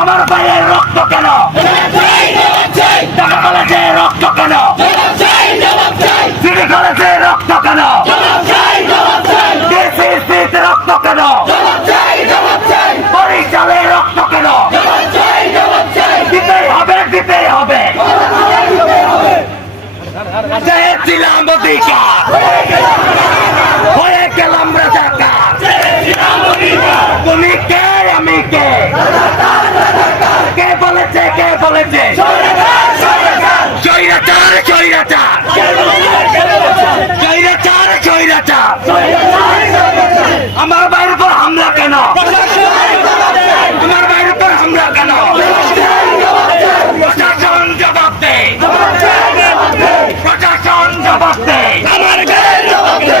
আমার ভাইয়ের রক্ত কেন? ঢাকা কলেজে রক্ত কেন? সিটি কলেজে রক্ত কেন? ডিসিসিতে রক্ত কেন? বরিশালে রক্ত কেন? দিতেই হবে দিতেই হবে। চেয়েছিলাম অধিকার হয়ে গেলাম রাজাকার তুমি কে আমি কে কে বলেছে কে বলেছে স্বৈরাচার স্বৈরাচার স্বৈরাচার স্বৈরাচার আমার বাইরের উপর হামলা কেন? আমার বাইরের উপর হামলা কেন? প্রশাসন জবাব দে প্রশাসন জবাব দে আমার গায়ের জবাব দে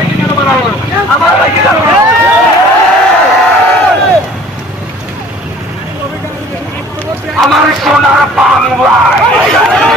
আমার সোনার বাংলায়।